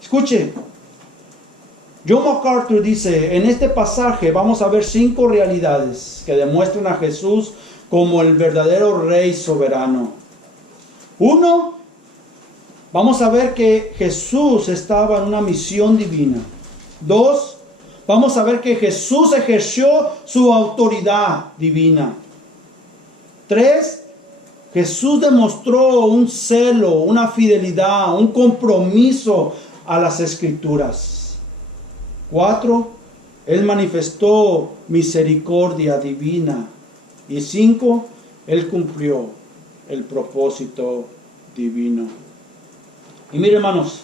Escuche, John MacArthur dice, en este pasaje vamos a ver 5 realidades que demuestran a Jesús como el verdadero Rey soberano. 1, vamos a ver que Jesús estaba en una misión divina. 2, vamos a ver que Jesús ejerció su autoridad divina. 3, Jesús demostró un celo, una fidelidad, un compromiso a las Escrituras. 4, Él manifestó misericordia divina. Y 5, Él cumplió el propósito divino. Y mire, hermanos,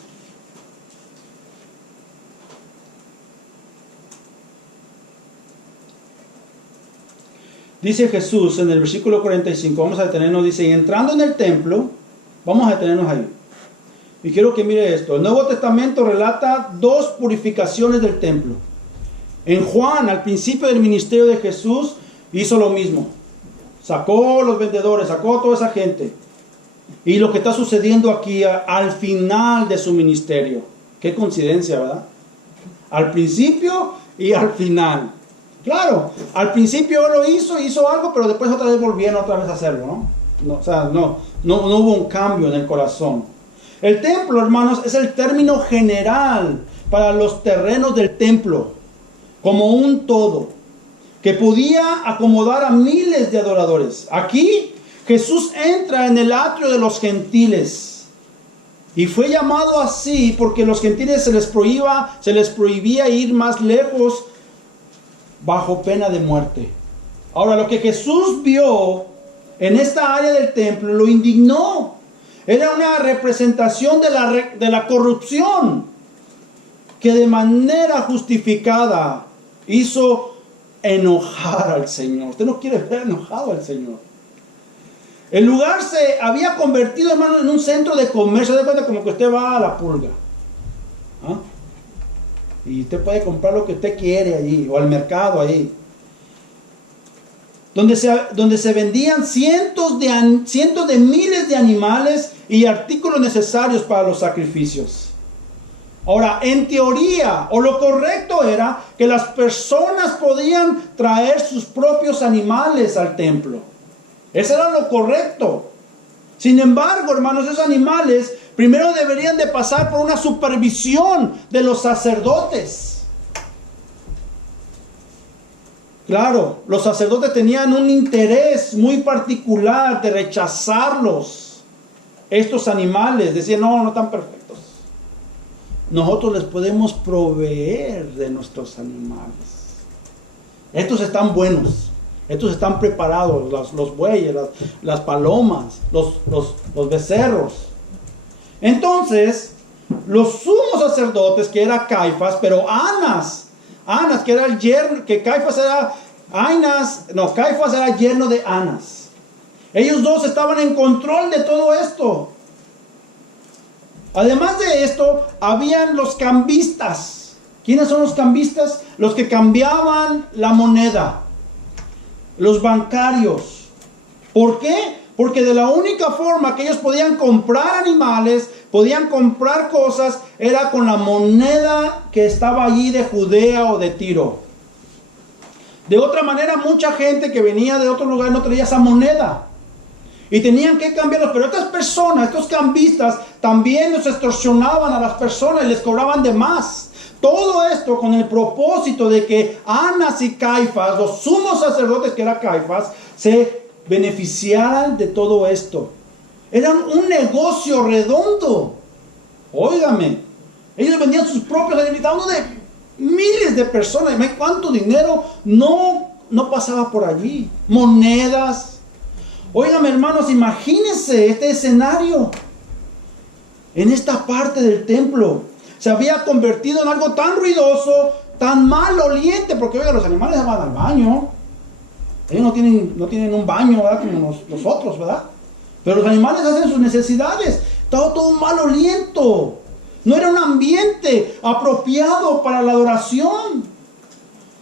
dice Jesús en el versículo 45, vamos a detenernos, dice, y entrando en el templo, vamos a detenernos ahí. Y quiero que mire esto. El Nuevo Testamento relata 2 purificaciones del templo. En Juan, al principio del ministerio de Jesús, hizo lo mismo. Sacó los vendedores, sacó a toda esa gente. Y lo que está sucediendo aquí al final de su ministerio. Qué coincidencia, ¿verdad? Al principio y al final. Claro, al principio lo hizo algo, pero después otra vez volvieron otra vez a hacerlo, ¿no? No hubo un cambio en el corazón. El templo, hermanos, es el término general para los terrenos del templo, como un todo, que podía acomodar a miles de adoradores. Aquí Jesús entra en el atrio de los gentiles, y fue llamado así porque a los gentiles se les prohibía ir más lejos bajo pena de muerte. Ahora, lo que Jesús vio en esta área del templo lo indignó. Era una representación de la corrupción que de manera justificada hizo enojar al Señor. Usted no quiere ver enojado al Señor. El lugar se había convertido, hermano, en un centro de comercio. De cuenta como que usted va a la pulga, ¿ah? Y usted puede comprar lo que usted quiere allí, o al mercado allí, donde se vendían cientos de miles de animales y artículos necesarios para los sacrificios. Ahora, en teoría, o lo correcto era que las personas podían traer sus propios animales al templo. Eso era lo correcto. Sin embargo, hermanos, esos animales primero deberían de pasar por una supervisión de los sacerdotes. Claro, los sacerdotes tenían un interés muy particular de rechazarlos. Estos animales decían, no están perfectos. Nosotros les podemos proveer de nuestros animales. Estos están buenos. Estos están preparados, los bueyes, las palomas, los becerros. Entonces, los sumos sacerdotes, que era Caifás, pero Anás, que era el yerno, que Caifás era yerno de Anás. Ellos dos estaban en control de todo esto. Además de esto, habían los cambistas. ¿Quiénes son los cambistas? Los que cambiaban la moneda. Los bancarios. ¿Por qué? Porque de la única forma que ellos podían comprar animales, podían comprar cosas, era con la moneda que estaba allí de Judea o de Tiro. De otra manera, mucha gente que venía de otro lugar no traía esa moneda. Y tenían que cambiarlos. Pero estas personas, estos cambistas, también los extorsionaban a las personas y les cobraban de más. Todo esto con el propósito de que Anás y Caifás, los sumos sacerdotes que era Caifás, se beneficiaran de todo esto. Eran un negocio redondo. Óigame, ellos vendían sus propios alimentos, hablando de miles de personas. ¿Cuánto dinero no pasaba por allí? Monedas. Óigame, hermanos, imagínense este escenario. En esta parte del templo se había convertido en algo tan ruidoso, tan maloliente, porque oiga, los animales van al baño. Ellos no tienen un baño, ¿verdad? Como nosotros, ¿verdad? Pero los animales hacen sus necesidades. Estaba todo maloliento. No era un ambiente apropiado para la adoración.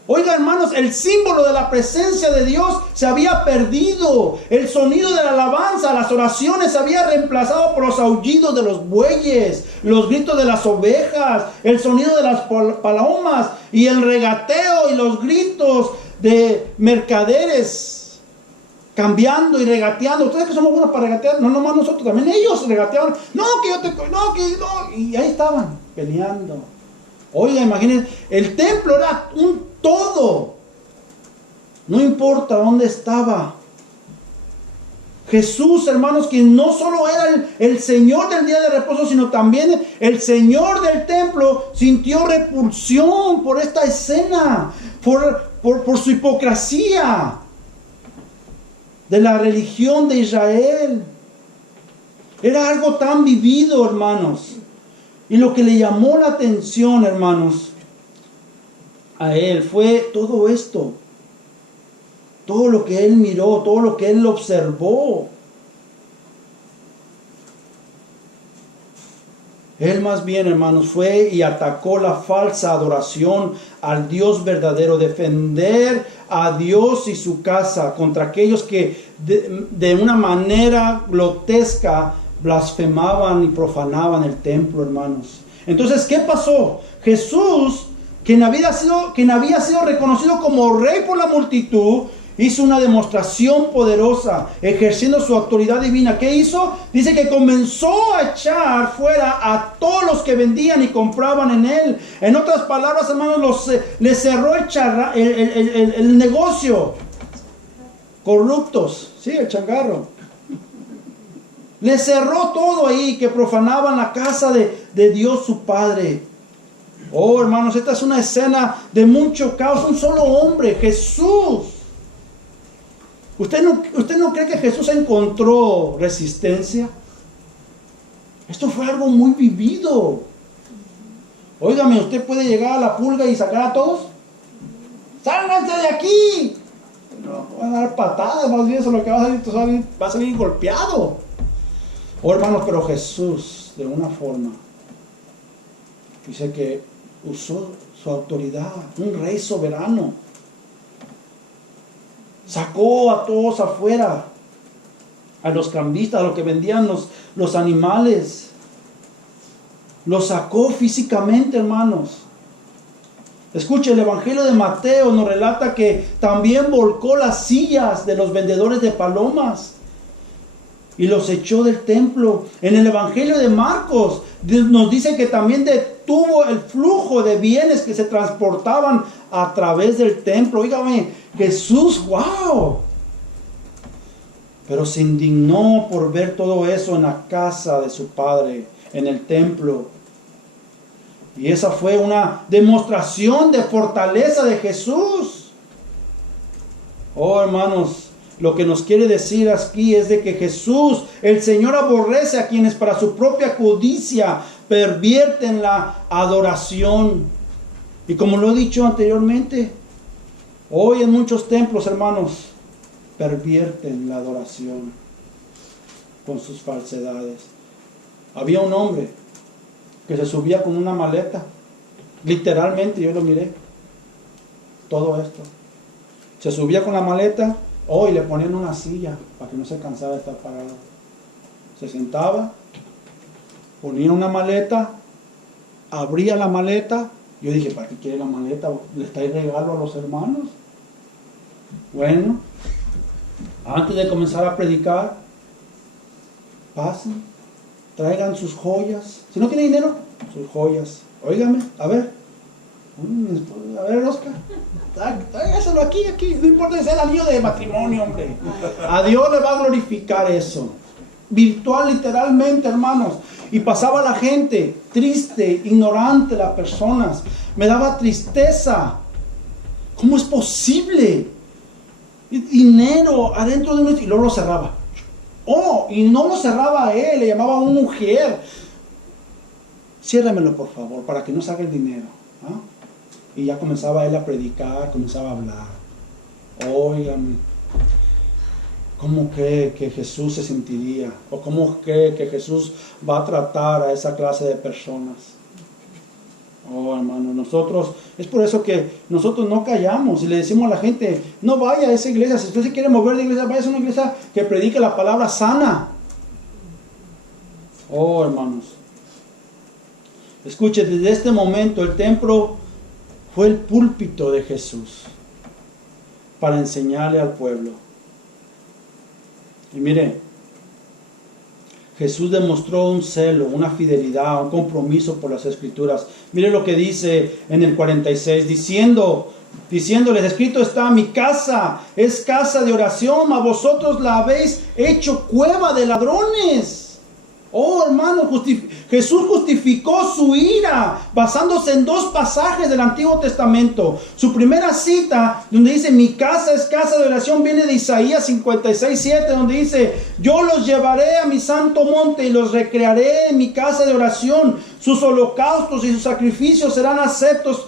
Oiga, hermanos, el símbolo de la presencia de Dios se había perdido. El sonido de la alabanza, las oraciones se había reemplazado por los aullidos de los bueyes, los gritos de las ovejas, el sonido de las palomas y el regateo y los gritos de mercaderes cambiando y regateando. Ustedes que somos buenos para regatear, no nomás nosotros, también ellos regateaban. No, que yo te... No, que no. Y ahí estaban peleando. Oiga, imagínense, el templo era un todo. No importa dónde estaba. Jesús, hermanos, que no solo era el Señor del día de reposo, sino también el Señor del templo, sintió repulsión por esta escena, por su hipocresía de la religión de Israel. Era algo tan vivido, hermanos. Y lo que le llamó la atención, hermanos, a él fue todo esto. Todo lo que él miró, todo lo que él observó. Él más bien, hermanos, fue y atacó la falsa adoración al Dios verdadero. Defender a Dios y su casa contra aquellos que de una manera grotesca blasfemaban y profanaban el templo, hermanos. Entonces, ¿qué pasó? Jesús, quien había sido reconocido como rey por la multitud, hizo una demostración poderosa, ejerciendo su autoridad divina. ¿Qué hizo? Dice que comenzó a echar fuera a todos los que vendían y compraban en él. En otras palabras, hermanos, les cerró el negocio. Corruptos, sí, el changarro. Le cerró todo ahí, que profanaban la casa de Dios su Padre. Oh, hermanos, esta es una escena de mucho caos. Un solo hombre, Jesús. ¿Usted no cree que Jesús encontró resistencia? Esto fue algo muy vivido. Óigame, ¿usted puede llegar a la pulga y sacar a todos? ¡Sálganse de aquí! No, van a dar patadas, más bien eso es lo que va a salir golpeado. Oh, hermanos, pero Jesús, de una forma, dice que usó su autoridad, un rey soberano. Sacó a todos afuera, a los cambistas, a los que vendían los animales. Los sacó físicamente, hermanos. Escuche, el Evangelio de Mateo nos relata que también volcó las sillas de los vendedores de palomas y los echó del templo. En el Evangelio de Marcos nos dice que también detuvo el flujo de bienes que se transportaban a través del templo. Óigame, Jesús, wow. Pero se indignó por ver todo eso en la casa de su Padre, en el templo. Y esa fue una demostración de fortaleza de Jesús. Oh, hermanos, lo que nos quiere decir aquí es de que Jesús, el Señor, aborrece a quienes para su propia codicia pervierten la adoración. Y como lo he dicho anteriormente, hoy en muchos templos, hermanos, pervierten la adoración con sus falsedades. Había un hombre que se subía con una maleta, literalmente, yo lo miré, todo esto. Se subía con la maleta, y le ponían una silla para que no se cansara de estar parado. Se sentaba, ponía una maleta, abría la maleta. Yo dije, ¿para qué quiere la maleta? ¿Le estáis regalo a los hermanos? Bueno, antes de comenzar a predicar, pasen, traigan sus joyas. Si no tiene dinero, sus joyas. Óigame, a ver, Oscar, tráigaselo aquí, no importa que sea el anillo de matrimonio, hombre. A Dios le va a glorificar eso. Virtual, literalmente, hermanos. Y pasaba la gente, triste, ignorante, las personas. Me daba tristeza. ¿Cómo es posible? Dinero adentro de un... Y luego lo cerraba. Y no lo cerraba a él, le llamaba a una mujer. Ciérramelo, por favor, para que no salga el dinero. ¿Ah? Y ya comenzaba él a predicar, comenzaba a hablar. Óigame, ¿cómo cree que Jesús se sentiría? ¿O cómo cree que Jesús va a tratar a esa clase de personas? Oh, hermano, nosotros Es por eso que nosotros no callamos y le decimos a la gente, no vaya a esa iglesia. Si usted se quiere mover de iglesia, vaya a una iglesia que predique la palabra sana. Oh, hermanos. Escuche, desde este momento el templo fue el púlpito de Jesús para enseñarle al pueblo. Y mire, Jesús demostró un celo, una fidelidad, un compromiso por las Escrituras. Mire lo que dice en el 46, diciéndoles, escrito está, mi casa es casa de oración, mas vosotros la habéis hecho cueva de ladrones. Oh, hermano, Jesús justificó su ira basándose en dos pasajes del Antiguo Testamento. Su primera cita, donde dice, mi casa es casa de oración, viene de Isaías 56:7, donde dice, yo los llevaré a mi santo monte y los recrearé en mi casa de oración. Sus holocaustos y sus sacrificios serán aceptos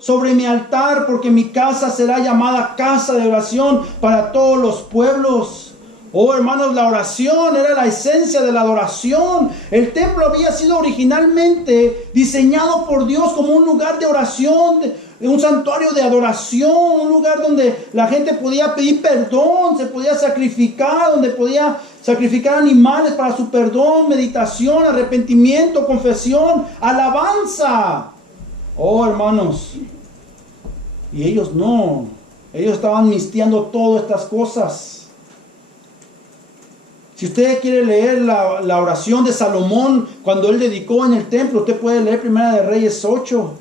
sobre mi altar, porque mi casa será llamada casa de oración para todos los pueblos. Oh, hermanos, la oración era la esencia de la adoración. El templo había sido originalmente diseñado por Dios como un lugar de oración, un santuario de adoración, un lugar donde la gente podía pedir perdón, se podía sacrificar, donde podía sacrificar animales para su perdón, meditación, arrepentimiento, confesión, alabanza. Oh, hermanos, y ellos no, ellos estaban mistiando todas estas cosas. Si usted quiere leer la oración de Salomón cuando él dedicó en el templo, usted puede leer Primera de Reyes 8.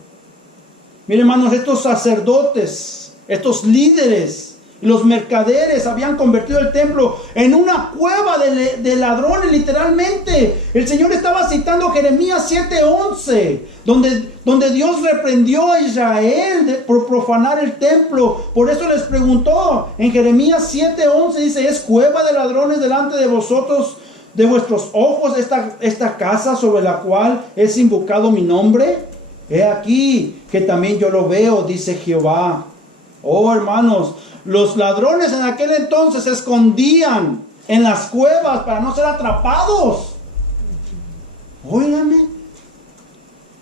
Mire, hermanos, estos sacerdotes, estos líderes, los mercaderes habían convertido el templo en una cueva de ladrones, literalmente. El Señor estaba citando Jeremías 7:11, donde Dios reprendió a Israel por profanar el templo. Por eso les preguntó en Jeremías 7:11, dice, ¿es cueva de ladrones delante de vosotros, de vuestros ojos, esta casa sobre la cual es invocado mi nombre? He aquí que también yo lo veo, dice Jehová. Oh, hermanos, los ladrones en aquel entonces se escondían en las cuevas para no ser atrapados. Óigame,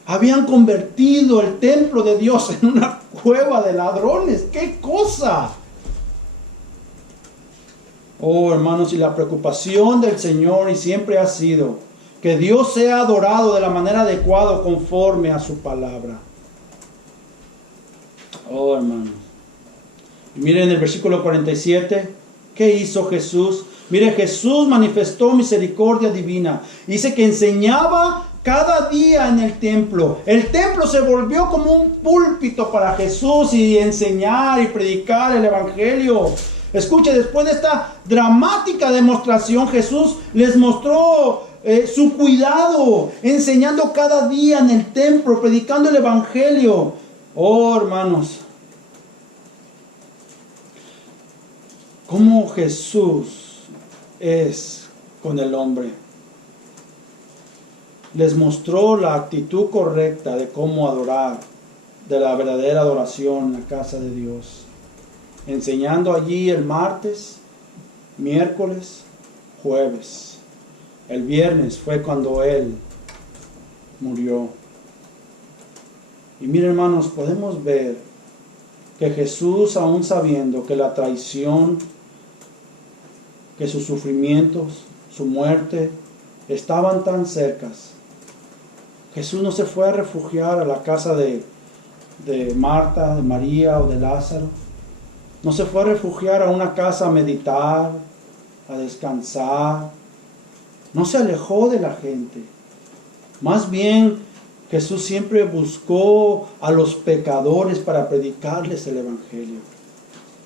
habían convertido el templo de Dios en una cueva de ladrones. ¡Qué cosa! Oh, hermanos, y la preocupación del Señor y siempre ha sido que Dios sea adorado de la manera adecuada conforme a su palabra. Oh, hermanos. Y miren el versículo 47, ¿qué hizo Jesús? Mire, Jesús manifestó misericordia divina. Dice que enseñaba cada día en el templo. El templo se volvió como un púlpito para Jesús y enseñar y predicar el evangelio. Escuche, después de esta dramática demostración, Jesús les mostró su cuidado, enseñando cada día en el templo, predicando el evangelio. Oh, hermanos, cómo Jesús es con el hombre. Les mostró la actitud correcta de cómo adorar, de la verdadera adoración en la casa de Dios. Enseñando allí el martes, miércoles, jueves. El viernes fue cuando Él murió. Y miren, hermanos, podemos ver que Jesús, aún sabiendo que la traición, que sus sufrimientos, su muerte, estaban tan cercas, Jesús no se fue a refugiar a la casa de Marta, de María o de Lázaro. No se fue a refugiar a una casa a meditar, a descansar. No se alejó de la gente. Más bien, Jesús siempre buscó a los pecadores para predicarles el evangelio.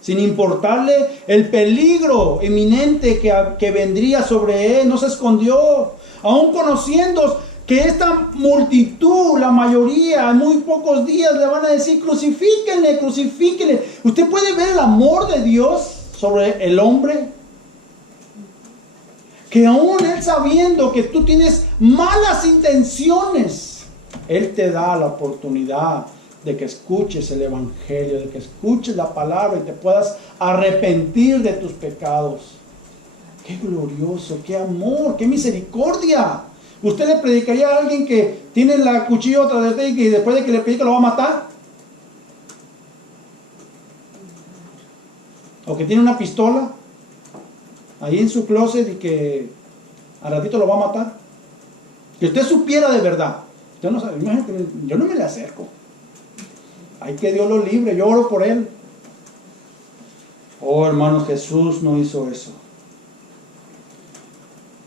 Sin importarle el peligro inminente que vendría sobre él, no se escondió. Aún conociendo que esta multitud, la mayoría, en muy pocos días le van a decir, crucifíquenle, crucifíquenle. Usted puede ver el amor de Dios sobre el hombre. Que aún Él, sabiendo que tú tienes malas intenciones, Él te da la oportunidad de que escuches el evangelio, de que escuches la palabra y te puedas arrepentir de tus pecados. Qué glorioso, qué amor, qué misericordia. ¿Usted le predicaría a alguien que tiene la cuchilla otra vez y después de que le predica lo va a matar? o que tiene una pistola ahí en su closet y que al ratito lo va a matar. Que usted supiera de verdad. Yo no, yo no me le acerco. Hay que Dios lo libre, yo oro por él. Oh, hermanos, Jesús no hizo eso.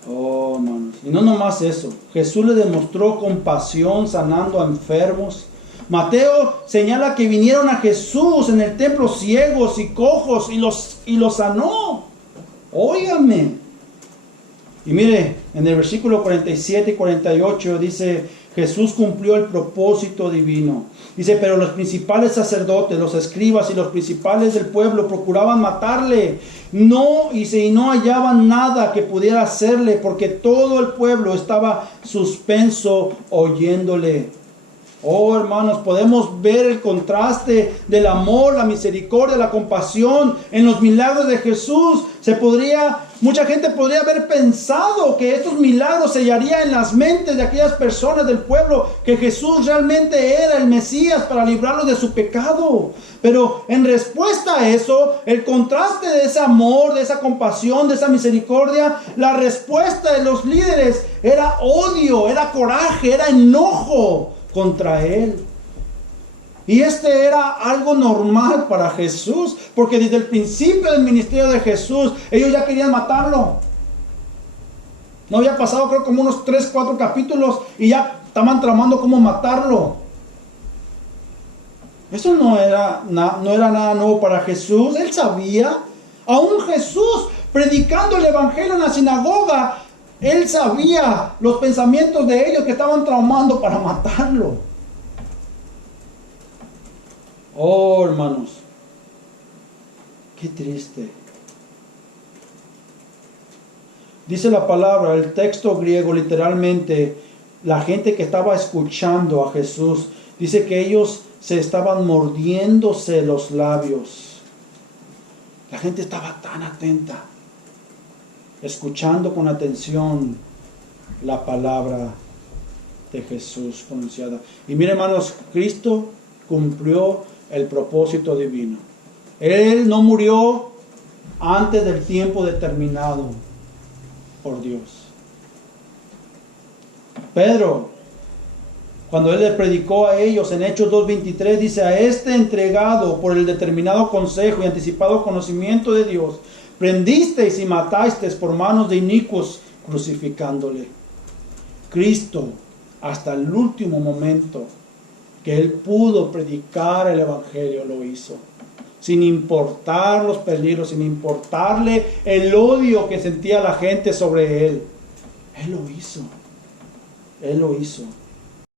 Oh, hermanos. Y no nomás eso. Jesús le demostró compasión sanando a enfermos. Mateo señala que vinieron a Jesús en el templo ciegos y cojos y los sanó. Óigame. Y mire, en el versículo 47 y 48 dice, Jesús cumplió el propósito divino. Dice, pero los principales sacerdotes, los escribas y los principales del pueblo procuraban matarle. Y no hallaban nada que pudiera hacerle, porque todo el pueblo estaba suspenso oyéndole. Oh, hermanos, podemos ver el contraste del amor, la misericordia, la compasión en los milagros de Jesús. Mucha gente podría haber pensado que estos milagros sellarían en las mentes de aquellas personas del pueblo que Jesús realmente era el Mesías para librarlos de su pecado. Pero en respuesta a eso, el contraste de ese amor, de esa compasión, de esa misericordia, la respuesta de los líderes era odio, era coraje, era enojo contra él. Y este era algo normal para Jesús, porque desde el principio del ministerio de Jesús ellos ya querían matarlo. No había pasado, creo, como unos 3-4 capítulos y ya estaban tramando cómo matarlo. Eso no era nada nuevo para Jesús. Él sabía. Aún Jesús predicando el evangelio en la sinagoga, él sabía los pensamientos de ellos que estaban tramando para matarlo. Oh, hermanos, qué triste. Dice la palabra, el texto griego literalmente, la gente que estaba escuchando a Jesús, dice que ellos se estaban mordiéndose los labios. La gente estaba tan atenta, escuchando con atención la palabra de Jesús pronunciada. Y miren, hermanos, Cristo cumplió el propósito divino. Él no murió antes del tiempo determinado por Dios. Pedro, cuando él le predicó a ellos en Hechos 2:23, dice, a este entregado por el determinado consejo y anticipado conocimiento de Dios, prendisteis y matasteis por manos de inicuos, crucificándole. Cristo, hasta el último momento que él pudo predicar el evangelio, lo hizo. Sin importar los peligros, sin importarle el odio que sentía la gente sobre él. Él lo hizo. Él lo hizo.